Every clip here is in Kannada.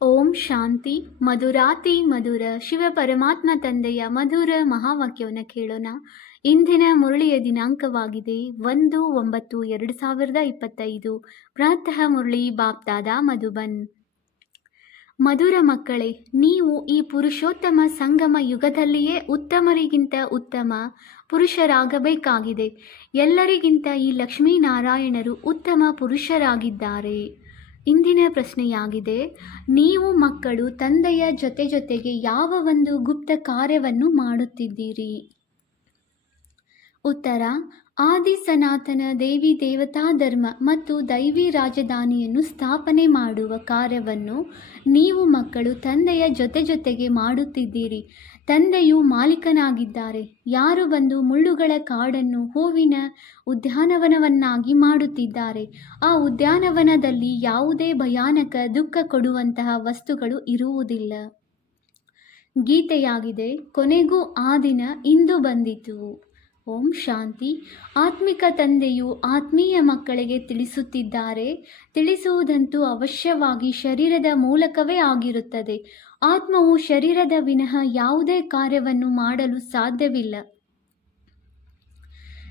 ಓಂ ಶಾಂತಿ ಮಧುರಾತಿ ಮಧುರ ಶಿವ ಪರಮಾತ್ಮ ತಂದೆಯ ಮಧುರ ಮಹಾವಾಕ್ಯವನ್ನು ಕೇಳೋಣ. ಇಂದಿನ ಮುರಳಿಯ ದಿನಾಂಕವಾಗಿದೆ ಒಂದು ಒಂಬತ್ತು ಎರಡು ಸಾವಿರದ ಇಪ್ಪತ್ತೈದು. ಪ್ರಾತಃ ಮುರಳಿ ಬಾಪ್ತಾದ ಮಧುಬನ್. ಮಧುರ ಮಕ್ಕಳೇ, ನೀವು ಈ ಪುರುಷೋತ್ತಮ ಸಂಗಮ ಯುಗದಲ್ಲಿಯೇ ಉತ್ತಮರಿಗಿಂತ ಉತ್ತಮ ಪುರುಷರಾಗಬೇಕಾಗಿದೆ. ಎಲ್ಲರಿಗಿಂತ ಈ ಲಕ್ಷ್ಮೀನಾರಾಯಣರು ಉತ್ತಮ ಪುರುಷರಾಗಿದ್ದಾರೆ. ಇಂದಿನ ಪ್ರಶ್ನೆಯಾಗಿದೆ ನೀವು ಮಕ್ಕಳು ತಂದೆಯ ಜೊತೆ ಜೊತೆಗೆ ಯಾವ ಒಂದು ಗುಪ್ತ ಕಾರ್ಯವನ್ನು ಮಾಡುತ್ತಿದ್ದೀರಿ? ಉತ್ತರ ಆದಿ ಸನಾತನ ದೇವಿ ದೇವತಾ ಧರ್ಮ ಮತ್ತು ದೈವಿ ರಾಜಧಾನಿಯನ್ನು ಸ್ಥಾಪನೆ ಮಾಡುವ ಕಾರ್ಯವನ್ನು ನೀವು ಮಕ್ಕಳು ತಂದೆಯ ಜೊತೆ ಜೊತೆಗೆ ಮಾಡುತ್ತಿದ್ದೀರಿ. ತಂದೆಯು ಮಾಲೀಕನಾಗಿದ್ದಾರೆ. ಯಾರು ಬಂದು ಮುಳ್ಳುಗಳ ಕಾಡನ್ನು ಹೂವಿನ ಉದ್ಯಾನವನವನ್ನಾಗಿ ಮಾಡುತ್ತಿದ್ದಾರೆ, ಆ ಉದ್ಯಾನವನದಲ್ಲಿ ಯಾವುದೇ ಭಯಾನಕ ದುಃಖ ಕೊಡುವಂತಹ ವಸ್ತುಗಳು ಇರುವುದಿಲ್ಲ. ಗೀತೆಯಾಗಿದೆ, ಕೊನೆಗೂ ಆ ದಿನ ಇಂದು ಬಂದಿತು. ಓಂ ಶಾಂತಿ. ಆತ್ಮಿಕ ತಂದೆಯು ಆತ್ಮೀಯ ಮಕ್ಕಳಿಗೆ ತಿಳಿಸುತ್ತಿದ್ದಾರೆ. ತಿಳಿಸುವುದಂತೂ ಅವಶ್ಯವಾಗಿ ಶರೀರದ ಮೂಲಕವೇ ಆಗಿರುತ್ತದೆ. ಆತ್ಮವು ಶರೀರದ ವಿನಃ ಯಾವುದೇ ಕಾರ್ಯವನ್ನು ಮಾಡಲು ಸಾಧ್ಯವಿಲ್ಲ.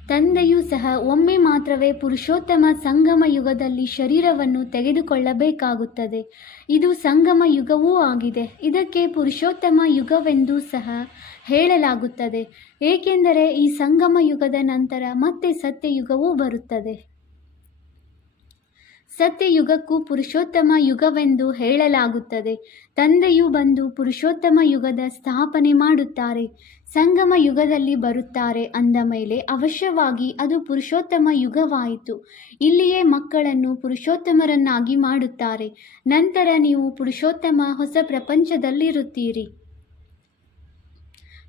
ತಂದೆಯೂ ಸಹ ಒಮ್ಮೆ ಮಾತ್ರವೇ ಪುರುಷೋತ್ತಮ ಸಂಗಮ ಯುಗದಲ್ಲಿ ಶರೀರವನ್ನು ತೆಗೆದುಕೊಳ್ಳಬೇಕಾಗುತ್ತದೆ. ಇದು ಸಂಗಮ ಯುಗವೂ ಆಗಿದೆ. ಇದಕ್ಕೆ ಪುರುಷೋತ್ತಮ ಯುಗವೆಂದೂ ಸಹ ಹೇಳಲಾಗುತ್ತದೆ. ಏಕೆಂದರೆ ಈ ಸಂಗಮ ಯುಗದ ನಂತರ ಮತ್ತೆ ಸತ್ಯಯುಗವೂ ಬರುತ್ತದೆ. ಸತ್ಯಯುಗಕ್ಕೂ ಪುರುಷೋತ್ತಮ ಯುಗವೆಂದು ಹೇಳಲಾಗುತ್ತದೆ. ತಂದೆಯು ಬಂದು ಪುರುಷೋತ್ತಮ ಯುಗದ ಸ್ಥಾಪನೆ ಮಾಡುತ್ತಾರೆ. ಸಂಗಮ ಯುಗದಲ್ಲಿ ಬರುತ್ತಾರೆ ಅಂದ ಮೇಲೆ ಅವಶ್ಯವಾಗಿ ಅದು ಪುರುಷೋತ್ತಮ ಯುಗವಾಯಿತು. ಇಲ್ಲಿಯೇ ಮಕ್ಕಳನ್ನು ಪುರುಷೋತ್ತಮರನ್ನಾಗಿ ಮಾಡುತ್ತಾರೆ. ನಂತರ ನೀವು ಪುರುಷೋತ್ತಮ ಹೊಸ ಪ್ರಪಂಚದಲ್ಲಿರುತ್ತೀರಿ.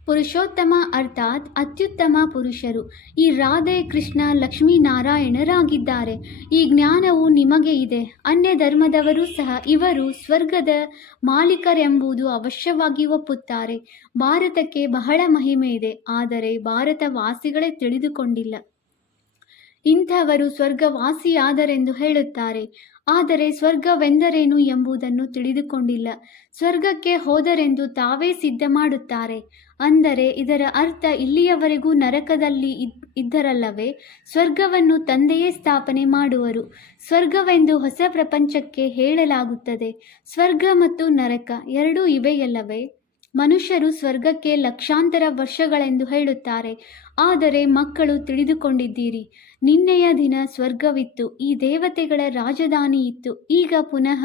ಪುರುಷೋತ್ತಮ ಅರ್ಥಾತ್ ಅತ್ಯುತ್ತಮ ಪುರುಷರು. ಈ ರಾಧೆ ಕೃಷ್ಣ ಲಕ್ಷ್ಮೀನಾರಾಯಣರಾಗಿದ್ದಾರೆ. ಈ ಜ್ಞಾನವು ನಿಮಗೆ ಇದೆ. ಅನ್ಯ ಧರ್ಮದವರು ಸಹ ಇವರು ಸ್ವರ್ಗದ ಮಾಲೀಕರೆಂಬುದು ಅವಶ್ಯವಾಗಿ ಒಪ್ಪುತ್ತಾರೆ. ಭಾರತಕ್ಕೆ ಬಹಳ ಮಹಿಮೆ ಇದೆ. ಆದರೆ ಭಾರತವಾಸಿಗಳೇ ತಿಳಿದುಕೊಂಡಿಲ್ಲ. ಇಂಥವರು ಸ್ವರ್ಗವಾಸಿಯಾದರೆಂದು ಹೇಳುತ್ತಾರೆ. ಆದರೆ ಸ್ವರ್ಗವೆಂದರೇನು ಎಂಬುದನ್ನು ತಿಳಿದುಕೊಂಡಿಲ್ಲ. ಸ್ವರ್ಗಕ್ಕೆ ಹೋದರೆಂದು ತಾವೇ ಸಿದ್ಧ ಮಾಡುತ್ತಾರೆ. ಅಂದರೆ ಇದರ ಅರ್ಥ ಇಲ್ಲಿಯವರೆಗೂ ನರಕದಲ್ಲಿ ಇದ್ದರಲ್ಲವೇ, ಸ್ವರ್ಗವನ್ನು ತಂದೆಯೇ ಸ್ಥಾಪನೆ ಮಾಡುವರು. ಸ್ವರ್ಗವೆಂದು ಹೊಸ ಪ್ರಪಂಚಕ್ಕೆ ಹೇಳಲಾಗುತ್ತದೆ. ಸ್ವರ್ಗ ಮತ್ತು ನರಕ ಎರಡೂ ಇವೆಯಲ್ಲವೇ? ಮನುಷ್ಯರು ಸ್ವರ್ಗಕ್ಕೆ ಲಕ್ಷಾಂತರ ವರ್ಷಗಳೆಂದು ಹೇಳುತ್ತಾರೆ. ಆದರೆ ಮಕ್ಕಳು ತಿಳಿದುಕೊಂಡಿದ್ದೀರಿ. ನಿನ್ನೆಯ ದಿನ ಸ್ವರ್ಗವಿತ್ತು, ಈ ದೇವತೆಗಳ ರಾಜಧಾನಿ ಇತ್ತು ಈಗ ಪುನಃ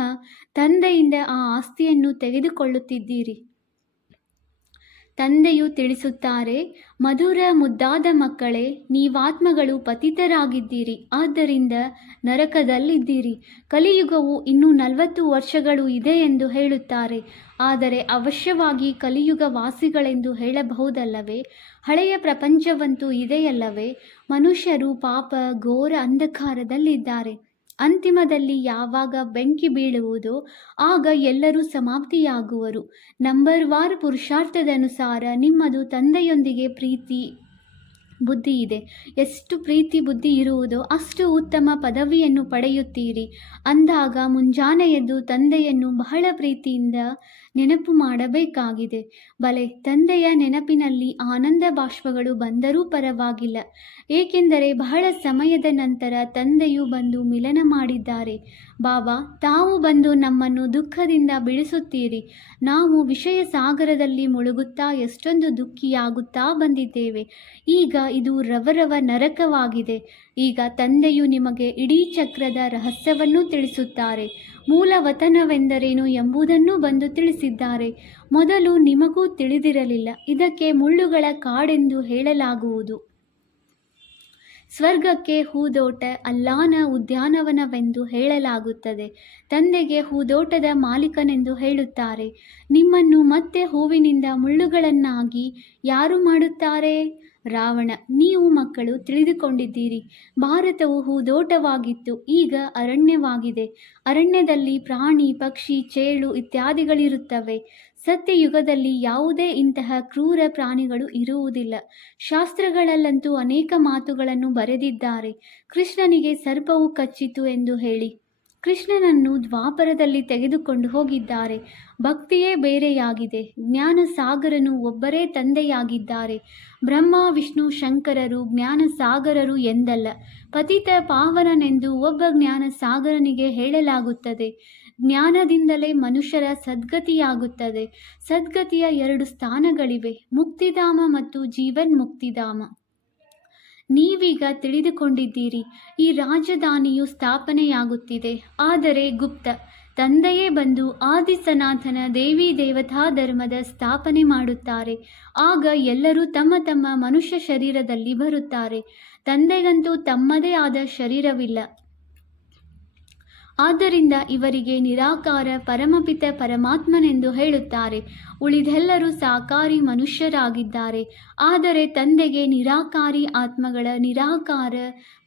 ತಂದೆಯಿಂದ ಆ ಆಸ್ತಿಯನ್ನು ತೆಗೆದುಕೊಳ್ಳುತ್ತಿದ್ದೀರಿ. ತಂದೆಯು ತಿಳಿಸುತ್ತಾರೆ, ಮಧುರ ಮುದ್ದಾದ ಮಕ್ಕಳೇ, ನೀವಾತ್ಮಗಳು ಪತಿತರಾಗಿದ್ದೀರಿ, ಆದ್ದರಿಂದ ನರಕದಲ್ಲಿದ್ದೀರಿ. ಕಲಿಯುಗವು ಇನ್ನೂ ನಲವತ್ತು ವರ್ಷಗಳು ಇದೆ ಎಂದು ಹೇಳುತ್ತಾರೆ. ಆದರೆ ಅವಶ್ಯವಾಗಿ ಕಲಿಯುಗ ವಾಸಿಗಳೆಂದು ಹೇಳಬಹುದಲ್ಲವೇ? ಹಳೆಯ ಪ್ರಪಂಚವಂತೂ ಇದೆಯಲ್ಲವೇ? ಮನುಷ್ಯರು ಪಾಪ ಘೋರ ಅಂಧಕಾರದಲ್ಲಿದ್ದಾರೆ. ಅಂತಿಮದಲ್ಲಿ ಯಾವಾಗ ಬೆಂಕಿ ಬೀಳುವುದೋ ಆಗ ಎಲ್ಲರೂ ಸಮಾಪ್ತಿಯಾಗುವರು. ನಂಬರ್ ವಾರ್ ಪುರುಷಾರ್ಥದನುಸಾರ ನಿಮ್ಮದು ತಂದೆಯೊಂದಿಗೆ ಪ್ರೀತಿ. ಬುದ್ಧಿ ಇದೆ. ಎಷ್ಟು ಪ್ರೀತಿ ಬುದ್ಧಿ ಇರುವುದೋ ಅಷ್ಟು ಉತ್ತಮ ಪದವಿಯನ್ನು ಪಡೆಯುತ್ತೀರಿ. ಅಂದಾಗ ಮುಂಜಾನೆ ಎದ್ದು ತಂದೆಯನ್ನು ಬಹಳ ಪ್ರೀತಿಯಿಂದ ನೆನಪು ಮಾಡಬೇಕಾಗಿದೆ. ಬಲೆ, ತಂದೆಯ ನೆನಪಿನಲ್ಲಿ ಆನಂದ ಬಾಷ್ಪಗಳು ಬಂದರೂ ಪರವಾಗಿಲ್ಲ. ಏಕೆಂದರೆ ಬಹಳ ಸಮಯದ ನಂತರ ತಂದೆಯು ಬಂದು ಮಿಲನ ಮಾಡಿದ್ದಾರೆ. ಬಾಬಾ, ತಾವು ಬಂದು ನಮ್ಮನ್ನು ದುಃಖದಿಂದ ಬಿಡಿಸುತ್ತೀರಿ. ನಾವು ವಿಷಯ ಸಾಗರದಲ್ಲಿ ಮುಳುಗುತ್ತಾ ಎಷ್ಟೊಂದು ದುಃಖಿಯಾಗುತ್ತಾ ಬಂದಿದ್ದೇವೆ. ಈಗ ಇದು ರವರವ ನರಕವಾಗಿದೆ. ಈಗ ತಂದೆಯು ನಿಮಗೆ ಇಡೀ ಚಕ್ರದ ರಹಸ್ಯವನ್ನು ತಿಳಿಸುತ್ತಾರೆ. ಮೂಲ ವತನವೆಂದರೇನು ಎಂಬುದನ್ನು ಬಂದು ತಿಳಿಸಿದ್ದಾರೆ. ಮೊದಲು ನಿಮಗೂ ತಿಳಿದಿರಲಿಲ್ಲ. ಇದಕ್ಕೆ ಮುಳ್ಳುಗಳ ಕಾಡೆಂದು ಹೇಳಲಾಗುವುದು. ಸ್ವರ್ಗಕ್ಕೆ ಹೂದೋಟ ಅಲ್ಲಾನ ಉದ್ಯಾನವನವೆಂದು ಹೇಳಲಾಗುತ್ತದೆ. ತಂದೆಗೆ ಹೂದೋಟದ ಮಾಲೀಕನೆಂದು ಹೇಳುತ್ತಾರೆ. ನಿಮ್ಮನ್ನು ಮತ್ತೆ ಹೂವಿನಿಂದ ಮುಳ್ಳುಗಳನ್ನಾಗಿ ಯಾರು ಮಾಡುತ್ತಾರೆ? ರಾವಣ, ನೀವು ಮಕ್ಕಳು ತಿಳಿದುಕೊಂಡಿದ್ದೀರಿ. ಭಾರತವು ಹೂದೋಟವಾಗಿತ್ತು, ಈಗ ಅರಣ್ಯವಾಗಿದೆ. ಅರಣ್ಯದಲ್ಲಿ ಪ್ರಾಣಿ, ಪಕ್ಷಿ, ಚೇಳು ಇತ್ಯಾದಿಗಳಿರುತ್ತವೆ. ಸತ್ಯಯುಗದಲ್ಲಿ ಯಾವುದೇ ಇಂತಹ ಕ್ರೂರ ಪ್ರಾಣಿಗಳು ಇರುವುದಿಲ್ಲ. ಶಾಸ್ತ್ರಗಳಲ್ಲಂತೂ ಅನೇಕ ಮಾತುಗಳನ್ನು ಬರೆದಿದ್ದಾರೆ. ಕೃಷ್ಣನಿಗೆ ಸರ್ಪವು ಕಚ್ಚಿತು ಎಂದು ಹೇಳಿ. ಕೃಷ್ಣನನ್ನು ದ್ವಾಪರದಲ್ಲಿ ತೆಗೆದುಕೊಂಡು ಹೋಗಿದ್ದಾರೆ. ಭಕ್ತಿಯೇ ಬೇರೆಯಾಗಿದೆ. ಜ್ಞಾನ ಸಾಗರನು ಒಬ್ಬರೇ ತಂದೆಯಾಗಿದ್ದಾರೆ. ಬ್ರಹ್ಮ, ವಿಷ್ಣು, ಶಂಕರರು ಜ್ಞಾನ ಸಾಗರರು ಎಂದಲ್ಲ. ಪತಿತ ಪಾವನನೆಂದು ಒಬ್ಬ ಜ್ಞಾನ ಸಾಗರನಿಗೆ ಹೇಳಲಾಗುತ್ತದೆ. ಜ್ಞಾನದಿಂದಲೇ ಮನುಷ್ಯರ ಸದ್ಗತಿಯಾಗುತ್ತದೆ. ಸದ್ಗತಿಯ ಎರಡು ಸ್ಥಾನಗಳಿವೆ, ಮುಕ್ತಿಧಾಮ ಮತ್ತು ಜೀವನ್ ಮುಕ್ತಿಧಾಮ ನೀವೀಗ ತಿಳಿದುಕೊಂಡಿದ್ದೀರಿ, ಈ ರಾಜಧಾನಿಯು ಸ್ಥಾಪನೆಯಾಗುತ್ತಿದೆ. ಆದರೆ ಗುಪ್ತ, ತಂದೆಯೇ ಬಂದು ಆದಿ ಸನಾತನ ದೇವಿ ದೇವತಾ ಧರ್ಮದ ಸ್ಥಾಪನೆ ಮಾಡುತ್ತಾರೆ. ಆಗ ಎಲ್ಲರೂ ತಮ್ಮ ತಮ್ಮ ಮನುಷ್ಯ ಶರೀರದಲ್ಲಿ ಬರುತ್ತಾರೆ. ತಂದೆಗಂತೂ ತಮ್ಮದೇ ಆದ ಶರೀರವಿಲ್ಲ. ಆದ್ದರಿಂದ ಇವರಿಗೆ ನಿರಾಕಾರ ಪರಮಪಿತ ಪರಮಾತ್ಮನೆಂದು ಹೇಳುತ್ತಾರೆ. ಉಳಿದೆಲ್ಲರೂ ಸಾಕಾರಿ ಮನುಷ್ಯರಾಗಿದ್ದಾರೆ. ಆದರೆ ತಂದೆಗೆ ನಿರಾಕಾರಿ ಆತ್ಮಗಳ ನಿರಾಕಾರ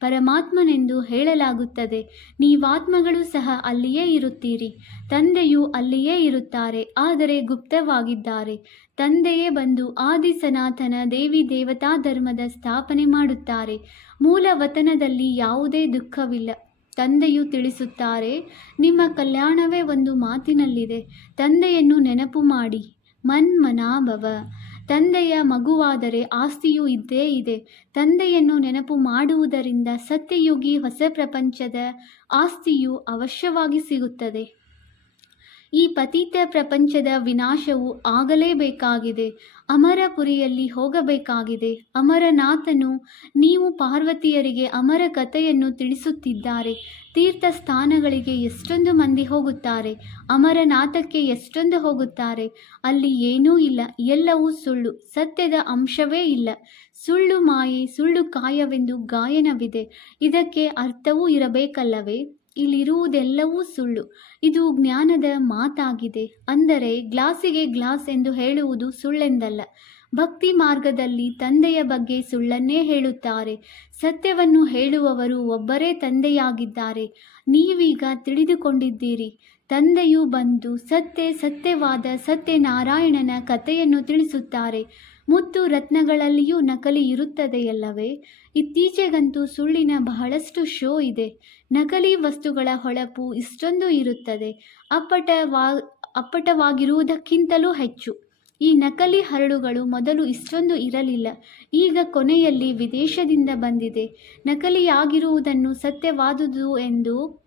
ಪರಮಾತ್ಮನೆಂದು ಹೇಳಲಾಗುತ್ತದೆ. ನೀವಾತ್ಮಗಳು ಸಹ ಅಲ್ಲಿಯೇ ಇರುತ್ತೀರಿ. ತಂದೆಯು ಅಲ್ಲಿಯೇ ಇರುತ್ತಾರೆ. ಆದರೆ ಗುಪ್ತವಾಗಿದ್ದಾರೆ. ತಂದೆಯೇ ಬಂದು ಆದಿ ಸನಾತನ ದೇವಿ ದೇವತಾ ಧರ್ಮದ ಸ್ಥಾಪನೆ ಮಾಡುತ್ತಾರೆ. ಮೂಲ ವತನದಲ್ಲಿ ಯಾವುದೇ ದುಃಖವಿಲ್ಲ. ತಂದೆಯು ತಿಳಿಸುತ್ತಾರೆ, ನಿಮ್ಮ ಕಲ್ಯಾಣವೇ ಒಂದು ಮಾತಿನಲ್ಲಿದೆ, ತಂದೆಯನ್ನು ನೆನಪು ಮಾಡಿ. ಮನ್ಮನಾಭವ. ತಂದೆಯ ಮಗುವಾದರೆ ಆಸ್ತಿಯೂ ಇದ್ದೇ ಇದೆ, ತಂದೆಯನ್ನು ನೆನಪು ಮಾಡುವುದರಿಂದ ಸತ್ಯಯುಗಿ ಹೊಸ ಪ್ರಪಂಚದ ಆಸ್ತಿಯು ಅವಶ್ಯವಾಗಿ ಸಿಗುತ್ತದೆ. ಈ ಪತೀತ ಪ್ರಪಂಚದ ವಿನಾಶವು ಆಗಲೇಬೇಕಾಗಿದೆ ಅಮರಪುರಿಯಲ್ಲಿ ಹೋಗಬೇಕಾಗಿದೆ. ಅಮರನಾಥನು, ನೀವು ಪಾರ್ವತಿಯರಿಗೆ ಅಮರ ಕಥೆಯನ್ನು ತಿಳಿಸುತ್ತಿದ್ದಾರೆ. ತೀರ್ಥ ಸ್ಥಾನಗಳಿಗೆ ಎಷ್ಟೊಂದು ಮಂದಿ ಹೋಗುತ್ತಾರೆ. ಅಮರನಾಥಕ್ಕೆ ಎಷ್ಟೊಂದು ಹೋಗುತ್ತಾರೆ. ಅಲ್ಲಿ ಏನೂ ಇಲ್ಲ. ಎಲ್ಲವೂ ಸುಳ್ಳು. ಸತ್ಯದ ಅಂಶವೇ ಇಲ್ಲ. ಸುಳ್ಳು ಮಾಯೆ, ಸುಳ್ಳು ಕಾಯವೆಂದು ಗಾಯನವಿದೆ. ಇದಕ್ಕೆ ಅರ್ಥವೂ ಇರಬೇಕಲ್ಲವೇ? ಇಲ್ಲಿರುವುದೆಲ್ಲವೂ ಸುಳ್ಳು. ಇದು ಜ್ಞಾನದ ಮಾತಾಗಿದೆ. ಅಂದರೆ ಗ್ಲಾಸಿಗೆ ಗ್ಲಾಸ್ ಎಂದು ಹೇಳುವುದು ಸುಳ್ಳೆಂದಲ್ಲ. ಭಕ್ತಿ ಮಾರ್ಗದಲ್ಲಿ ತಂದೆಯ ಬಗ್ಗೆ ಸುಳ್ಳನ್ನೇ ಹೇಳುತ್ತಾರೆ. ಸತ್ಯವನ್ನು ಹೇಳುವವರು ಒಬ್ಬರೇ ತಂದೆಯಾಗಿದ್ದಾರೆ. ನೀವೀಗ ತಿಳಿದುಕೊಂಡಿದ್ದೀರಿ. ತಂದೆಯು ಬಂದು ಸತ್ಯ ಸತ್ಯವಾದ ಸತ್ಯ ನಾರಾಯಣನ ಕಥೆಯನ್ನು ತಿಳಿಸುತ್ತಾರೆ. ಮುತ್ತು ರತ್ನಗಳಲ್ಲಿಯೂ ನಕಲಿ ಇರುತ್ತದೆಯಲ್ಲವೇ? ಇತ್ತೀಚೆಗಂತೂ ಸುಳ್ಳಿನ ಬಹಳಷ್ಟು ಶೋ ಇದೆ. ನಕಲಿ ವಸ್ತುಗಳ ಹೊಳಪು ಇಷ್ಟೊಂದು ಇರುತ್ತದೆ. ಅಪ್ಪಟವಾ ಅಪ್ಪಟವಾಗಿರುವುದಕ್ಕಿಂತಲೂ ಹೆಚ್ಚು. ಈ ನಕಲಿ ಹರಳುಗಳು ಮೊದಲು ಇಷ್ಟೊಂದು ಇರಲಿಲ್ಲ. ಈಗ ಕೊನೆಯಲ್ಲಿ ವಿದೇಶದಿಂದ ಬಂದಿದೆ. ನಕಲಿಯಾಗಿರುವುದನ್ನು ಸತ್ಯವಾದುದು ಎಂದು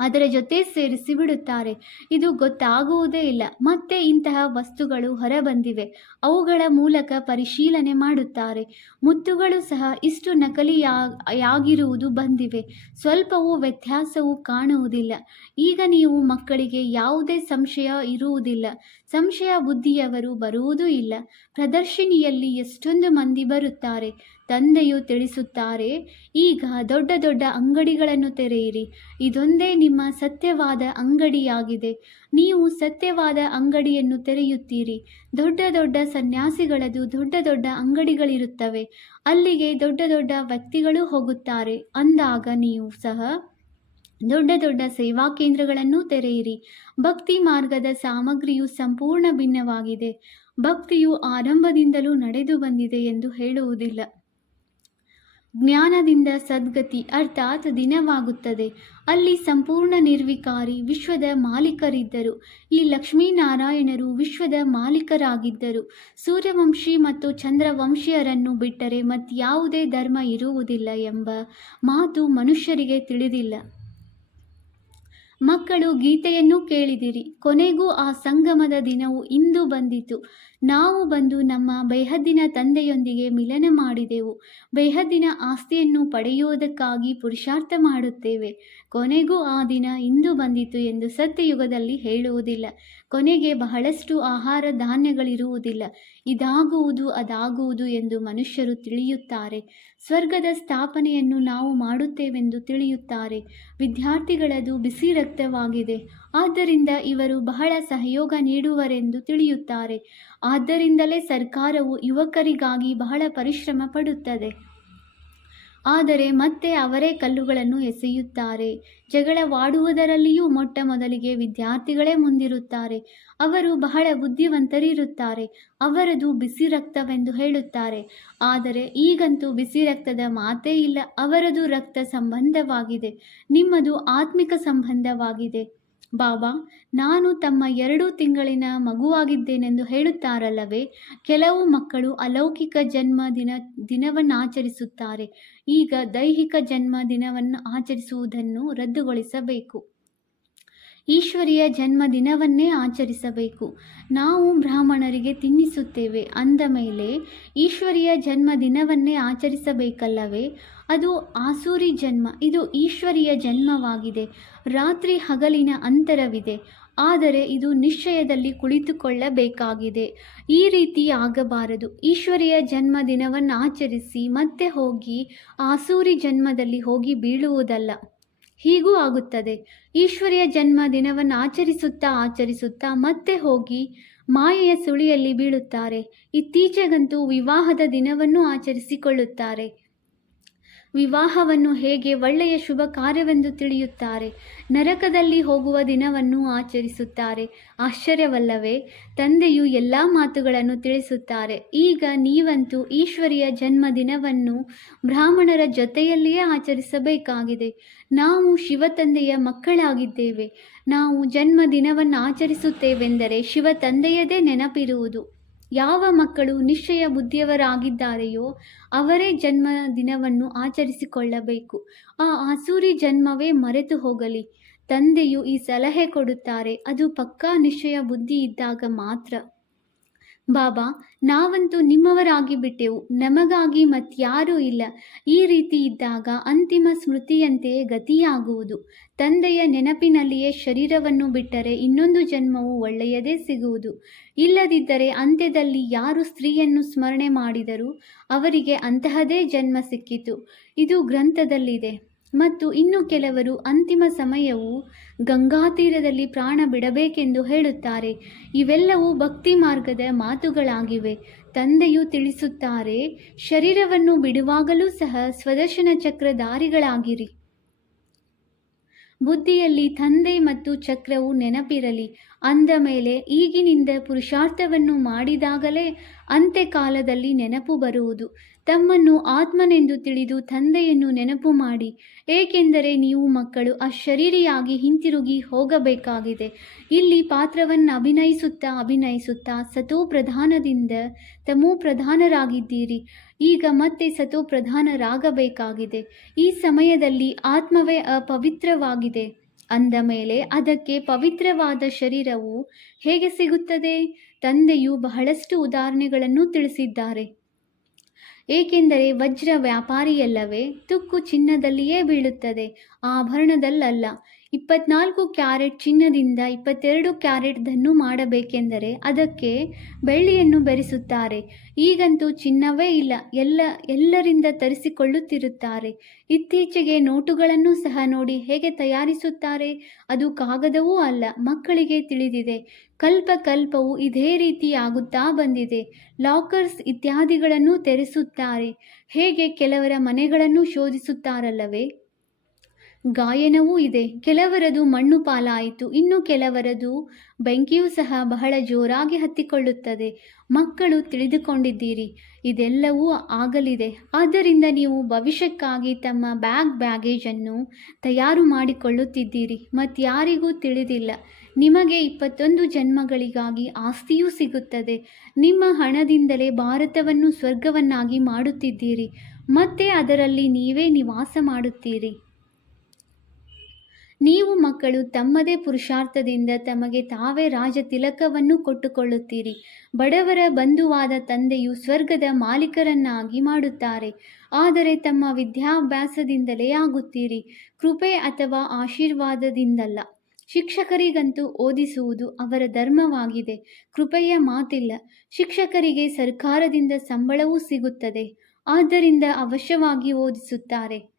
ಅದರ ಜೊತೆ ಸೇರಿಸಿ ಬಿಡುತ್ತಾರೆ. ಇದು ಗೊತ್ತಾಗುವುದೇ ಇಲ್ಲ. ಮತ್ತೆ ಇಂತಹ ವಸ್ತುಗಳು ಹೊರಬಂದಿವೆ. ಅವುಗಳ ಮೂಲಕ ಪರಿಶೀಲನೆ ಮಾಡುತ್ತಾರೆ. ಮುತ್ತುಗಳು ಸಹ ಇಷ್ಟು ನಕಲಿಯಾಗಿರುವುದು ಬಂದಿವೆ. ಸ್ವಲ್ಪವೂ ವ್ಯತ್ಯಾಸವು ಕಾಣುವುದಿಲ್ಲ. ಈಗ ನೀವು ಮಕ್ಕಳಿಗೆ ಯಾವುದೇ ಸಂಶಯ ಇರುವುದಿಲ್ಲ. ಸಂಶಯ ಬುದ್ಧಿಯವರು ಬರುವುದೂ ಇಲ್ಲ. ಪ್ರದರ್ಶಿನಿಯಲ್ಲಿ ಎಷ್ಟೊಂದು ಮಂದಿ ಬರುತ್ತಾರೆ. ತಂದೆಯು ತಿಳಿಸುತ್ತಾರೆ, ಈಗ ದೊಡ್ಡ ದೊಡ್ಡ ಅಂಗಡಿಗಳನ್ನು ತೆರೆಯಿರಿ. ಇದೊಂದೇ ನಿಮ್ಮ ಸತ್ಯವಾದ ಅಂಗಡಿಯಾಗಿದೆ. ನೀವು ಸತ್ಯವಾದ ಅಂಗಡಿಯನ್ನು ತೆರೆಯುತ್ತೀರಿ. ದೊಡ್ಡ ದೊಡ್ಡ ಸನ್ಯಾಸಿಗಳದು ದೊಡ್ಡ ದೊಡ್ಡ ಅಂಗಡಿಗಳಿರುತ್ತವೆ. ಅಲ್ಲಿಗೆ ದೊಡ್ಡ ದೊಡ್ಡ ವ್ಯಕ್ತಿಗಳು ಹೋಗುತ್ತಾರೆ. ಅಂದಾಗ ನೀವು ಸಹ ದೊಡ್ಡ ದೊಡ್ಡ ಸೇವಾ ಕೇಂದ್ರಗಳನ್ನು ತೆರೆಯಿರಿ. ಭಕ್ತಿ ಮಾರ್ಗದ ಸಾಮಗ್ರಿಯು ಸಂಪೂರ್ಣ ಭಿನ್ನವಾಗಿದೆ. ಭಕ್ತಿಯು ಆರಂಭದಿಂದಲೂ ನಡೆದು ಬಂದಿದೆ ಎಂದು ಹೇಳುವುದಿಲ್ಲ. ಜ್ಞಾನದಿಂದ ಸದ್ಗತಿ ಅರ್ಥಾತ್ ದಿನವಾಗುತ್ತದೆ. ಅಲ್ಲಿ ಸಂಪೂರ್ಣ ನಿರ್ವಿಕಾರಿ ವಿಶ್ವದ ಮಾಲೀಕರಿದ್ದರು. ಈ ಲಕ್ಷ್ಮೀನಾರಾಯಣರು ವಿಶ್ವದ ಮಾಲೀಕರಾಗಿದ್ದರು. ಸೂರ್ಯವಂಶಿ ಮತ್ತು ಚಂದ್ರವಂಶಿಯರನ್ನು ಬಿಟ್ಟರೆ ಮತ್ಯಾವುದೇ ಧರ್ಮ ಇರುವುದಿಲ್ಲ ಎಂಬ ಮಾತು ಮನುಷ್ಯರಿಗೆ ತಿಳಿದಿಲ್ಲ. ಮಕ್ಕಳು ಗೀತೆಯನ್ನು ಕೇಳಿದಿರಿ. ಕೊನೆಗೂ ಆ ಸಂಗಮದ ದಿನವು ಇಂದು ಬಂದಿತು. ನಾವು ಬಂದು ನಮ್ಮ ಬೇಹದ್ದಿನ ತಂದೆಯೊಂದಿಗೆ ಮಿಲನ ಮಾಡಿದೆವು. ಬೇಹದ್ದಿನ ಆಸ್ತಿಯನ್ನು ಪಡೆಯುವುದಕ್ಕಾಗಿ ಪುರುಷಾರ್ಥ ಮಾಡುತ್ತೇವೆ. ಕೊನೆಗೂ ಆ ದಿನ ಇಂದು ಬಂದಿತು ಎಂದು ಸತ್ಯಯುಗದಲ್ಲಿ ಹೇಳುವುದಿಲ್ಲ. ಕೊನೆಗೆ ಬಹಳಷ್ಟು ಆಹಾರ ಧಾನ್ಯಗಳಿರುವುದಿಲ್ಲ. ಇದಾಗುವುದು ಅದಾಗುವುದು ಎಂದು ಮನುಷ್ಯರು ತಿಳಿಯುತ್ತಾರೆ. ಸ್ವರ್ಗದ ಸ್ಥಾಪನೆಯನ್ನು ನಾವು ಮಾಡುತ್ತೇವೆಂದು ತಿಳಿಯುತ್ತಾರೆ. ವಿದ್ಯಾರ್ಥಿಗಳದು ಬಿಸಿ ರಕ್ತವಾಗಿದೆ. ಆದ್ದರಿಂದ ಇವರು ಬಹಳ ಸಹಯೋಗ ನೀಡುವರೆಂದು ತಿಳಿಯುತ್ತಾರೆ. ಆದ್ದರಿಂದಲೇ ಸರ್ಕಾರವು ಯುವಕರಿಗಾಗಿ ಬಹಳ ಪರಿಶ್ರಮ ಪಡುತ್ತದೆ. ಆದರೆ ಮತ್ತೆ ಅವರೇ ಕಲ್ಲುಗಳನ್ನು ಎಸೆಯುತ್ತಾರೆ. ಜಗಳವಾಡುವುದರಲ್ಲಿಯೂ ಮೊಟ್ಟ ಮೊದಲಿಗೆ ವಿದ್ಯಾರ್ಥಿಗಳೇ ಮುಂದಿರುತ್ತಾರೆ. ಅವರು ಬಹಳ ಬುದ್ಧಿವಂತರಿರುತ್ತಾರೆ. ಅವರದು ಬಿಸಿ ರಕ್ತವೆಂದು ಹೇಳುತ್ತಾರೆ. ಆದರೆ ಈಗಂತೂ ಬಿಸಿ ರಕ್ತದ ಮಾತೇ ಇಲ್ಲ. ಅವರದು ರಕ್ತ ಸಂಬಂಧವಾಗಿದೆ. ನಿಮ್ಮದು ಆತ್ಮಿಕ ಸಂಬಂಧವಾಗಿದೆ. ಬಾಬಾ, ನಾನು ತಮ್ಮ ಎರಡು ತಿಂಗಳಿನ ಮಗುವಾಗಿದ್ದೇನೆಂದು ಹೇಳುತ್ತಾರಲ್ಲವೇ? ಕೆಲವು ಮಕ್ಕಳು ಅಲೌಕಿಕ ಜನ್ಮ ದಿನ ದಿನವನ್ನು ಆಚರಿಸುತ್ತಾರೆ ಈಗ ದೈಹಿಕ ಜನ್ಮ ದಿನವನ್ನು ಆಚರಿಸುವುದನ್ನು ರದ್ದುಗೊಳಿಸಬೇಕು. ಈಶ್ವರಿಯ ಜನ್ಮದಿನವನ್ನೇ ಆಚರಿಸಬೇಕು. ನಾವು ಬ್ರಾಹ್ಮಣರಿಗೆ ತಿನ್ನಿಸುತ್ತೇವೆ. ಅಂದ ಮೇಲೆ ಈಶ್ವರಿಯ ಜನ್ಮದಿನವನ್ನೇ ಆಚರಿಸಬೇಕಲ್ಲವೇ? ಅದು ಆಸೂರಿ ಜನ್ಮ. ಇದು ಈಶ್ವರಿಯ ಜನ್ಮವಾಗಿದೆ. ರಾತ್ರಿ ಹಗಲಿನ ಅಂತರವಿದೆ. ಆದರೆ ಇದು ನಿಶ್ಚಯದಲ್ಲಿ ಕುಳಿತುಕೊಳ್ಳಬೇಕಾಗಿದೆ. ಈ ರೀತಿ ಆಗಬಾರದು. ಈಶ್ವರಿಯ ಜನ್ಮದಿನವನ್ನು ಆಚರಿಸಿ ಮತ್ತೆ ಹೋಗಿ ಆಸೂರಿ ಜನ್ಮದಲ್ಲಿ ಹೋಗಿ ಬೀಳುವುದಲ್ಲ. ಹೀಗೂ ಆಗುತ್ತದೆ. ಈಶ್ವರಿಯ ಜನ್ಮ ದಿನವನ್ನು ಆಚರಿಸುತ್ತಾ ಆಚರಿಸುತ್ತಾ ಮತ್ತೆ ಹೋಗಿ ಮಾಯೆಯ ಸುಳಿಯಲ್ಲಿ ಬೀಳುತ್ತಾರೆ. ಇತ್ತೀಚೆಗಂತೂ ವಿವಾಹದ ದಿನವನ್ನು ಆಚರಿಸಿಕೊಳ್ಳುತ್ತಾರೆ. ವಿವಾಹವನ್ನು ಹೇಗೆ ಒಳ್ಳೆಯ ಶುಭ ಕಾರ್ಯವೆಂದು ತಿಳಿಯುತ್ತಾರೆ. ನರಕದಲ್ಲಿ ಹೋಗುವ ದಿನವನ್ನು ಆಚರಿಸುತ್ತಾರೆ. ಆಶ್ಚರ್ಯವಲ್ಲವೇ, ತಂದೆಯು ಎಲ್ಲ ಮಾತುಗಳನ್ನು ತಿಳಿಸುತ್ತಾರೆ. ಈಗ ನೀವಂತೂ ಈಶ್ವರಿಯ ಜನ್ಮ ದಿನವನ್ನು ಬ್ರಾಹ್ಮಣರ ಜೊತೆಯಲ್ಲಿಯೇ ಆಚರಿಸಬೇಕಾಗಿದೆ. ನಾವು ಶಿವತಂದೆಯ ಮಕ್ಕಳಾಗಿದ್ದೇವೆ. ನಾವು ಜನ್ಮದಿನವನ್ನು ಆಚರಿಸುತ್ತೇವೆಂದರೆ ಶಿವ ತಂದೆಯದೇ ನೆನಪಿರುವುದು. ಯಾವ ಮಕ್ಕಳು ನಿಶ್ಚಯ ಬುದ್ಧಿಯವರಾಗಿದ್ದಾರೆಯೋ ಅವರೇ ಜನ್ಮ ದಿನವನ್ನು ಆಚರಿಸಿಕೊಳ್ಳಬೇಕು. ಆ ಆಸೂರಿ ಜನ್ಮವೇ ಮರೆತು ಹೋಗಲಿ. ತಂದೆಯು ಈ ಸಲಹೆ ಕೊಡುತ್ತಾರೆ, ಅದು ಪಕ್ಕಾ ನಿಶ್ಚಯ ಬುದ್ಧಿ ಇದ್ದಾಗ ಮಾತ್ರ. ಬಾಬಾ, ನಾವಂತೂ ನಿಮ್ಮವರಾಗಿ ಬಿಟ್ಟೆವು. ನಮಗಾಗಿ ಮತ್ಯಾರೂ ಇಲ್ಲ. ಈ ರೀತಿ ಇದ್ದಾಗ ಅಂತಿಮ ಸ್ಮೃತಿಯಂತೆಯೇ ಗತಿಯಾಗುವುದು. ತಂದೆಯ ನೆನಪಿನಲ್ಲಿಯೇ ಶರೀರವನ್ನು ಬಿಟ್ಟರೆ ಇನ್ನೊಂದು ಜನ್ಮವು ಒಳ್ಳೆಯದೇ ಸಿಗುವುದು. ಇಲ್ಲದಿದ್ದರೆ ಅಂತ್ಯದಲ್ಲಿ ಯಾರು ಸ್ತ್ರೀಯನ್ನು ಸ್ಮರಣೆ ಮಾಡಿದರೂ ಅವರಿಗೆ ಅಂತಹದೇ ಜನ್ಮ ಸಿಕ್ಕಿತು. ಇದು ಗ್ರಂಥದಲ್ಲಿದೆ. ಮತ್ತು ಇನ್ನು ಕೆಲವರು ಅಂತಿಮ ಸಮಯವು ಗಂಗಾತೀರದಲ್ಲಿ ಪ್ರಾಣ ಬಿಡಬೇಕೆಂದು ಹೇಳುತ್ತಾರೆ. ಇವೆಲ್ಲವೂ ಭಕ್ತಿ ಮಾರ್ಗದ ಮಾತುಗಳಾಗಿವೆ. ತಂದೆಯು ತಿಳಿಸುತ್ತಾರೆ, ಶರೀರವನ್ನು ಬಿಡುವಾಗಲೂ ಸಹ ಸ್ವದರ್ಶನ ಚಕ್ರಧಾರಿಗಳಾಗಿರಿ. ಬುದ್ಧಿಯಲ್ಲಿ ತಂದೆ ಮತ್ತು ಚಕ್ರವು ನೆನಪಿರಲಿ. ಅಂದ ಮೇಲೆ ಈಗಿನಿಂದ ಪುರುಷಾರ್ಥವನ್ನು ಮಾಡಿದಾಗಲೇ ಅಂತ್ಯಕಾಲದಲ್ಲಿ ನೆನಪು ಬರುವುದು. ತಮ್ಮನ್ನು ಆತ್ಮನೆಂದು ತಿಳಿದು ತಂದೆಯನ್ನು ನೆನಪು ಮಾಡಿ. ಏಕೆಂದರೆ ನೀವು ಮಕ್ಕಳು ಅಶರೀರಿಯಾಗಿ ಹಿಂತಿರುಗಿ ಹೋಗಬೇಕಾಗಿದೆ. ಇಲ್ಲಿ ಪಾತ್ರವನ್ನು ಅಭಿನಯಿಸುತ್ತಾ ಅಭಿನಯಿಸುತ್ತಾ ಸತೋ ಪ್ರಧಾನದಿಂದ ತಮೋ ಪ್ರಧಾನರಾಗಿದ್ದೀರಿ ಈಗ ಮತ್ತೆ ಸತೋ ಪ್ರಧಾನರಾಗಬೇಕಾಗಿದೆ ಈ ಸಮಯದಲ್ಲಿ ಆತ್ಮವೇ ಅಪವಿತ್ರವಾಗಿದೆ. ಅಂದ ಮೇಲೆ ಅದಕ್ಕೆ ಪವಿತ್ರವಾದ ಶರೀರವು ಹೇಗೆ ಸಿಗುತ್ತದೆ? ತಂದೆಯು ಬಹಳಷ್ಟು ಉದಾಹರಣೆಗಳನ್ನು ತಿಳಿಸಿದ್ದಾರೆ. ಏಕೆಂದರೆ ವಜ್ರ ವ್ಯಾಪಾರಿಯಲ್ಲವೇ? ತುಕ್ಕು ಚಿನ್ನದಲ್ಲಿಯೇ ಬೀಳುತ್ತದೆ. ಆಭರಣದಲ್ಲಲ್ಲ. ಇಪ್ಪತ್ನಾಲ್ಕು ಕ್ಯಾರೆಟ್ ಚಿನ್ನದಿಂದ ಇಪ್ಪತ್ತೆರಡು ಕ್ಯಾರೆಟ್ದನ್ನು ಮಾಡಬೇಕೆಂದರೆ ಅದಕ್ಕೆ ಬೆಳ್ಳಿಯನ್ನು ಬೆರೆಸುತ್ತಾರೆ. ಈಗಂತೂ ಚಿನ್ನವೇ ಇಲ್ಲ, ಎಲ್ಲ, ಎಲ್ಲರಿಂದ ತರಿಸಿಕೊಳ್ಳುತ್ತಿರುತ್ತಾರೆ. ಇತ್ತೀಚೆಗೆ ನೋಟುಗಳನ್ನು ಸಹ ನೋಡಿ ಹೇಗೆ ತಯಾರಿಸುತ್ತಾರೆ? ಅದು ಕಾಗದವೂ ಅಲ್ಲ, ಮಕ್ಕಳಿಗೆ ತಿಳಿದಿದೆ. ಕಲ್ಪ ಕಲ್ಪವು ಇದೇ ರೀತಿ ಆಗುತ್ತಾ ಬಂದಿದೆ. ಲಾಕರ್ಸ್ ಇತ್ಯಾದಿಗಳನ್ನು ತೆರೆಸುತ್ತಾರೆ. ಹೇಗೆ ಕೆಲವರ ಮನೆಗಳನ್ನು ಶೋಧಿಸುತ್ತಾರಲ್ಲವೇ? ಗಾಯನವೂ ಇದೆ. ಕೆಲವರದು ಮಣ್ಣು ಪಾಲಾಯಿತು, ಇನ್ನು ಕೆಲವರದು ಬೆಂಕಿಯೂ ಸಹ ಬಹಳ ಜೋರಾಗಿ ಹತ್ತಿಕೊಳ್ಳುತ್ತದೆ. ಮಕ್ಕಳು ತಿಳಿದುಕೊಂಡಿದ್ದೀರಿ, ಇದೆಲ್ಲವೂ ಆಗಲಿದೆ. ಆದ್ದರಿಂದ ನೀವು ಭವಿಷ್ಯಕ್ಕಾಗಿ ತಮ್ಮ ಬ್ಯಾಗ್ ಬ್ಯಾಗೇಜನ್ನು ತಯಾರು ಮಾಡಿಕೊಳ್ಳುತ್ತಿದ್ದೀರಿ. ಮತ್ತಾರಿಗೂ ತಿಳಿದಿಲ್ಲ. ನಿಮಗೆ ಇಪ್ಪತ್ತೊಂದು ಜನ್ಮಗಳಿಗಾಗಿ ಆಸ್ತಿಯೂ ಸಿಗುತ್ತದೆ. ನಿಮ್ಮ ಹಣದಿಂದಲೇ ಭಾರತವನ್ನು ಸ್ವರ್ಗವನ್ನಾಗಿ ಮಾಡುತ್ತಿದ್ದೀರಿ. ಮತ್ತೆ ಅದರಲ್ಲಿ ನೀವೇ ನಿವಾಸ ಮಾಡುತ್ತೀರಿ. ನೀವು ಮಕ್ಕಳು ತಮ್ಮದೇ ಪುರುಷಾರ್ಥದಿಂದ ತಮಗೆ ತಾವೇ ರಾಜ ತಿಲಕವನ್ನು ಕೊಟ್ಟುಕೊಳ್ಳುತ್ತೀರಿ. ಬಡವರ ಬಂಧುವಾದ ತಂದೆಯು ಸ್ವರ್ಗದ ಮಾಲೀಕರನ್ನಾಗಿ ಮಾಡುತ್ತಾರೆ. ಆದರೆ ತಮ್ಮ ವಿದ್ಯಾಭ್ಯಾಸದಿಂದಲೇ ಆಗುತ್ತೀರಿ. ಕೃಪೆ ಅಥವಾ ಆಶೀರ್ವಾದದಿಂದಲ್ಲ. ಶಿಕ್ಷಕರಿಗಂತೂ ಓದಿಸುವುದು ಅವರ ಧರ್ಮವಾಗಿದೆ. ಕೃಪೆಯ ಮಾತಿಲ್ಲ. ಶಿಕ್ಷಕರಿಗೆ ಸರ್ಕಾರದಿಂದ ಸಂಬಳವೂ ಸಿಗುತ್ತದೆ. ಆದ್ದರಿಂದ ಅವಶ್ಯವಾಗಿ ಓದಿಸುತ್ತಾರೆ.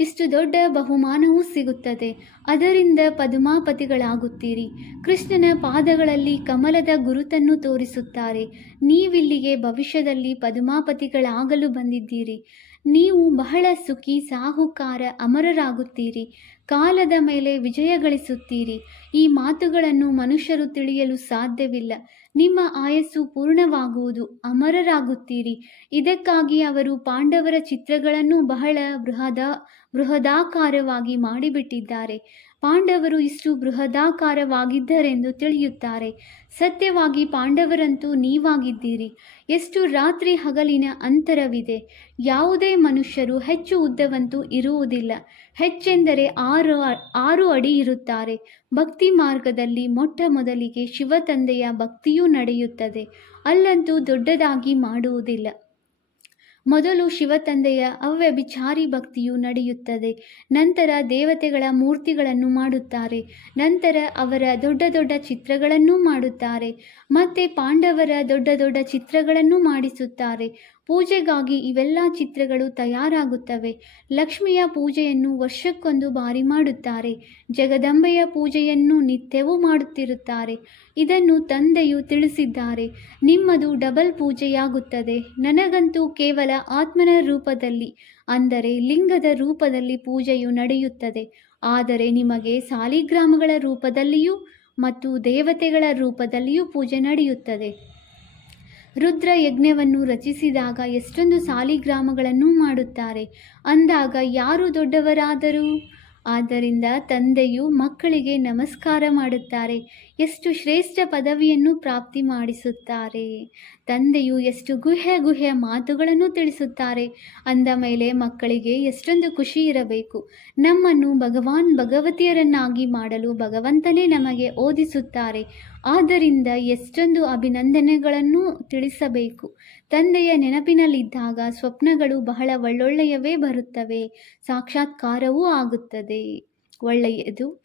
ಇಷ್ಟು ದೊಡ್ಡ ಬಹುಮಾನವೂ ಸಿಗುತ್ತದೆ. ಅದರಿಂದ ಪದ್ಮಾಪತಿಗಳಾಗುತ್ತೀರಿ. ಕೃಷ್ಣನ ಪಾದಗಳಲ್ಲಿ ಕಮಲದ ಗುರುತನ್ನು ತೋರಿಸುತ್ತಾರೆ. ನೀವಿಲ್ಲಿಗೆ ಭವಿಷ್ಯದಲ್ಲಿ ಪದ್ಮಾಪತಿಗಳಾಗಲು ಬಂದಿದ್ದೀರಿ. ನೀವು ಬಹಳ ಸುಖಿ, ಸಾಹುಕಾರ, ಅಮರರಾಗುತ್ತೀರಿ. ಕಾಲದ ಮೇಲೆ ವಿಜಯ ಗಳಿಸುತ್ತೀರಿ. ಈ ಮಾತುಗಳನ್ನು ಮನುಷ್ಯರು ತಿಳಿಯಲು ಸಾಧ್ಯವಿಲ್ಲ. ನಿಮ್ಮ ಆಯಸ್ಸು ಪೂರ್ಣವಾಗುವುದು. ಅಮರರಾಗುತ್ತೀರಿ. ಇದಕ್ಕಾಗಿ ಅವರು ಪಾಂಡವರ ಚಿತ್ರಗಳನ್ನು ಬಹಳ ಬೃಹದ ಬೃಹದಾಕಾರವಾಗಿ ಮಾಡಿಬಿಟ್ಟಿದ್ದಾರೆ. ಪಾಂಡವರು ಇಷ್ಟು ಬೃಹದಾಕಾರವಾಗಿದ್ದರೆಂದು ತಿಳಿಯುತ್ತಾರೆ. ಸತ್ಯವಾಗಿ ಪಾಂಡವರಂತೂ ನೀವಾಗಿದ್ದೀರಿ. ಎಷ್ಟು ರಾತ್ರಿ ಹಗಲಿನ ಅಂತರವಿದೆ. ಯಾವುದೇ ಮನುಷ್ಯರು ಹೆಚ್ಚು ಉದ್ದವಂತೂ ಇರುವುದಿಲ್ಲ. ಹೆಚ್ಚೆಂದರೆ ಆರು ಆರು ಅಡಿ ಇರುತ್ತಾರೆ. ಭಕ್ತಿ ಮಾರ್ಗದಲ್ಲಿ ಮೊಟ್ಟ ಮೊದಲಿಗೆ ಶಿವತಂದೆಯ ಭಕ್ತಿಯೂ ನಡೆಯುತ್ತದೆ. ಅಲ್ಲಂತೂ ದೊಡ್ಡದಾಗಿ ಮಾಡುವುದಿಲ್ಲ. ಮೊದಲು ಶಿವತಂದೆಯ ಅವ್ಯಭಿಚಾರಿ ಭಕ್ತಿಯು ನಡೆಯುತ್ತದೆ. ನಂತರ ದೇವತೆಗಳ ಮೂರ್ತಿಗಳನ್ನು ಮಾಡುತ್ತಾರೆ. ನಂತರ ಅವರ ದೊಡ್ಡ ದೊಡ್ಡ ಚಿತ್ರಗಳನ್ನು ಮಾಡುತ್ತಾರೆ. ಮತ್ತೆ ಪಾಂಡವರ ದೊಡ್ಡ ದೊಡ್ಡ ಚಿತ್ರಗಳನ್ನು ಮಾಡಿಸುತ್ತಾರೆ. ಪೂಜೆಗಾಗಿ ಇವೆಲ್ಲ ಚಿತ್ರಗಳು ತಯಾರಾಗುತ್ತವೆ. ಲಕ್ಷ್ಮಿಯ ಪೂಜೆಯನ್ನು ವರ್ಷಕ್ಕೊಂದು ಬಾರಿ ಮಾಡುತ್ತಾರೆ. ಜಗದಂಬೆಯ ಪೂಜೆಯನ್ನು ನಿತ್ಯವೂ ಮಾಡುತ್ತಿರುತ್ತಾರೆ. ಇದನ್ನು ತಂದೆಯು ತಿಳಿಸಿದ್ದಾರೆ. ನಿಮ್ಮದು ಡಬಲ್ ಪೂಜೆಯಾಗುತ್ತದೆ. ನನಗಂತೂ ಕೇವಲ ಆತ್ಮನ ರೂಪದಲ್ಲಿ, ಅಂದರೆ ಲಿಂಗದ ರೂಪದಲ್ಲಿ ಪೂಜೆಯು ನಡೆಯುತ್ತದೆ. ಆದರೆ ನಿಮಗೆ ಸಾಲಿಗ್ರಾಮಗಳ ರೂಪದಲ್ಲಿಯೂ ಮತ್ತು ದೇವತೆಗಳ ರೂಪದಲ್ಲಿಯೂ ಪೂಜೆ ನಡೆಯುತ್ತದೆ. ರುದ್ರ ಯಜ್ಞವನ್ನು ರಚಿಸಿದಾಗ ಎಷ್ಟೊಂದು ಸಾಲಿಗ್ರಾಮಗಳನ್ನು ಮಾಡುತ್ತಾರೆ. ಅಂದಾಗ ಯಾರು ದೊಡ್ಡವರಾದರು? ಆದ್ದರಿಂದ ತಂದೆಯು ಮಕ್ಕಳಿಗೆ ನಮಸ್ಕಾರ ಮಾಡುತ್ತಾರೆ. ಎಷ್ಟು ಶ್ರೇಷ್ಠ ಪದವಿಯನ್ನು ಪ್ರಾಪ್ತಿ ಮಾಡಿಸುತ್ತಾರೆ. ತಂದೆಯು ಎಷ್ಟು ಗುಹೆ ಗುಹೆ ಮಾತುಗಳನ್ನು ತಿಳಿಸುತ್ತಾರೆ. ಅಂದ ಮೇಲೆ ಮಕ್ಕಳಿಗೆ ಎಷ್ಟೊಂದು ಖುಷಿ ಇರಬೇಕು. ನಮ್ಮನ್ನು ಭಗವಾನ್ ಭಗವತಿಯರನ್ನಾಗಿ ಮಾಡಲು ಭಗವಂತನೇ ನಮಗೆ ಓದಿಸುತ್ತಾರೆ. ಆದ್ದರಿಂದ ಎಷ್ಟೊಂದು ಅಭಿನಂದನೆಗಳನ್ನು ತಿಳಿಸಬೇಕು. ತಂದೆಯ ನೆನಪಿನಲ್ಲಿದ್ದಾಗ ಸ್ವಪ್ನಗಳು ಬಹಳ ಒಳ್ಳೊಳ್ಳೆಯವೇ ಬರುತ್ತವೆ. ಸಾಕ್ಷಾತ್ಕಾರವೂ ಆಗುತ್ತದೆ. ಒಳ್ಳೆಯದು.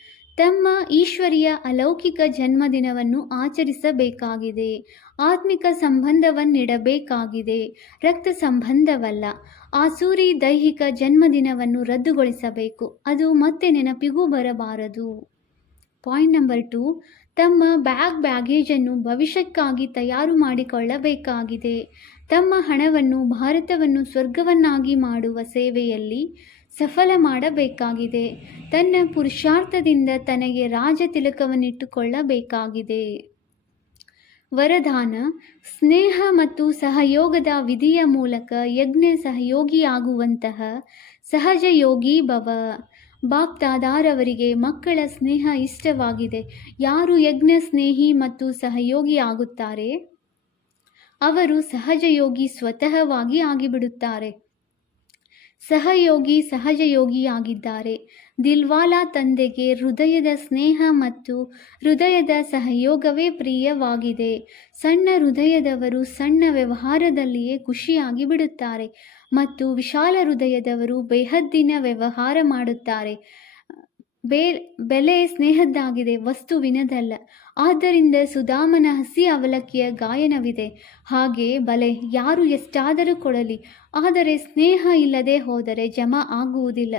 ತಮ್ಮ ಈಶ್ವರಿಯ ಅಲೌಕಿಕ ಜನ್ಮದಿನವನ್ನು ಆಚರಿಸಬೇಕಾಗಿದೆ. ಆತ್ಮಿಕ ಸಂಬಂಧವನ್ನಿಡಬೇಕಾಗಿದೆ. ರಕ್ತ ಸಂಬಂಧವಲ್ಲ. ಆಸೂರಿ ದೈಹಿಕ ಜನ್ಮದಿನವನ್ನು ರದ್ದುಗೊಳಿಸಬೇಕು. ಅದು ಮತ್ತೆ ನೆನಪಿಗೂ ಬರಬಾರದು. Point number two. ತಮ್ಮ ಬ್ಯಾಗ್ ಬ್ಯಾಗೇಜನ್ನು ಭವಿಷ್ಯಕ್ಕಾಗಿ ತಯಾರು ಮಾಡಿಕೊಳ್ಳಬೇಕಾಗಿದೆ. ತಮ್ಮ ಹಣವನ್ನು ಭಾರತವನ್ನು ಸ್ವರ್ಗವನ್ನಾಗಿ ಮಾಡುವ ಸೇವೆಯಲ್ಲಿ ಸಫಲ ಮಾಡಬೇಕಾಗಿದೆ. ತನ್ನ ಪುರುಷಾರ್ಥದಿಂದ ತನಗೆ ರಾಜ ತಿಲಕವನ್ನಿಟ್ಟುಕೊಳ್ಳಬೇಕಾಗಿದೆ. ವರದಾನ, ಸ್ನೇಹ ಮತ್ತು ಸಹಯೋಗದ ವಿಧಿಯ ಮೂಲಕ ಯಜ್ಞ ಸಹಯೋಗಿಯಾಗುವಂತಹ ಸಹಜ ಯೋಗಿ ಭವ. ಬಾಪ್ತಾದಾರವರಿಗೆ ಮಕ್ಕಳ ಸ್ನೇಹ ಇಷ್ಟವಾಗಿದೆ. ಯಾರು ಯಜ್ಞ ಸ್ನೇಹಿ ಮತ್ತು ಸಹಯೋಗಿ ಆಗುತ್ತಾರೆ? ಅವರು ಸಹಜಯೋಗಿ ಸ್ವತಃವಾಗಿ ಆಗಿಬಿಡುತ್ತಾರೆ. ಸಹಯೋಗಿ ಸಹಜಯೋಗಿಯಾಗಿದ್ದಾರೆ. ದಿಲ್ವಾಲಾ ತಂದೆಗೆ ಹೃದಯದ ಸ್ನೇಹ ಮತ್ತು ಹೃದಯದ ಸಹಯೋಗವೇ ಪ್ರಿಯವಾಗಿದೆ. ಸಣ್ಣ ಹೃದಯದವರು ಸಣ್ಣ ವ್ಯವಹಾರದಲ್ಲಿಯೇ ಖುಷಿಯಾಗಿ ಬಿಡುತ್ತಾರೆ ಮತ್ತು ವಿಶಾಲ ಹೃದಯದವರು ಬೇಹದ್ದಿನ ವ್ಯವಹಾರ ಮಾಡುತ್ತಾರೆ. ಬೇ, ಬೆಲೆ ಸ್ನೇಹದ್ದಾಗಿದೆ ವಸ್ತುವಿನದಲ್ಲ ಆದ್ದರಿಂದ ಸುಧಾಮನ ಹಸಿ ಅವಲಕ್ಕಿಯ ಗಾಯನವಿದೆ. ಹಾಗೆ ಬಲೆ ಯಾರು ಎಷ್ಟಾದರೂ ಕೊಡಲಿ. ಆದರೆ ಸ್ನೇಹ ಇಲ್ಲದೆ ಹೋದರೆ ಜಮಾ ಆಗುವುದಿಲ್ಲ.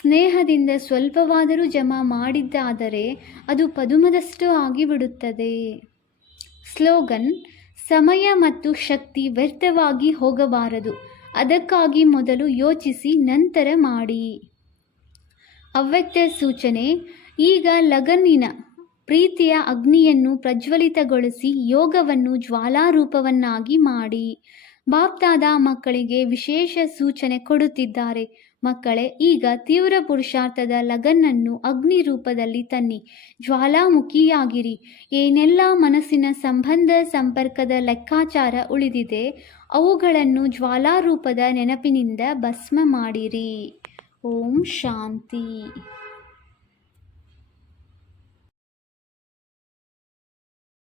ಸ್ನೇಹದಿಂದ ಸ್ವಲ್ಪವಾದರೂ ಜಮಾ ಮಾಡಿದ್ದಾದರೆ ಅದು ಪದುಮದಷ್ಟು ಆಗಿಬಿಡುತ್ತದೆ. ಸ್ಲೋಗನ್, ಸಮಯ ಮತ್ತು ಶಕ್ತಿ ವ್ಯರ್ಥವಾಗಿ ಹೋಗಬಾರದು. ಅದಕ್ಕಾಗಿ ಮೊದಲು ಯೋಚಿಸಿ, ನಂತರ ಮಾಡಿ. ಅವ್ಯಕ್ತ ಸೂಚನೆ, ಈಗ ಲಗನ್ನಿನ ಪ್ರೀತಿಯ ಅಗ್ನಿಯನ್ನು ಪ್ರಜ್ವಲಿತಗೊಳಿಸಿ ಯೋಗವನ್ನು ಜ್ವಾಲಾರೂಪವನ್ನಾಗಿ ಮಾಡಿ. ಬಾಪ್ತಾದ ಮಕ್ಕಳಿಗೆ ವಿಶೇಷ ಸೂಚನೆ ಕೊಡುತ್ತಿದ್ದಾರೆ. ಮಕ್ಕಳೇ, ಈಗ ತೀವ್ರ ಪುರುಷಾರ್ಥದ ಲಗನ್ನನ್ನು ಅಗ್ನಿ ರೂಪದಲ್ಲಿ ತನ್ನಿ. ಜ್ವಾಲಾಮುಖಿಯಾಗಿರಿ. ಏನೆಲ್ಲ ಮನಸ್ಸಿನ ಸಂಬಂಧ ಸಂಪರ್ಕದ ಲೆಕ್ಕಾಚಾರ ಉಳಿದಿದೆ, ಅವುಗಳನ್ನು ಜ್ವಾಲಾರೂಪದ ನೆನಪಿನಿಂದ ಭಸ್ಮ ಮಾಡಿರಿ. ಓಂ ಶಾಂತಿ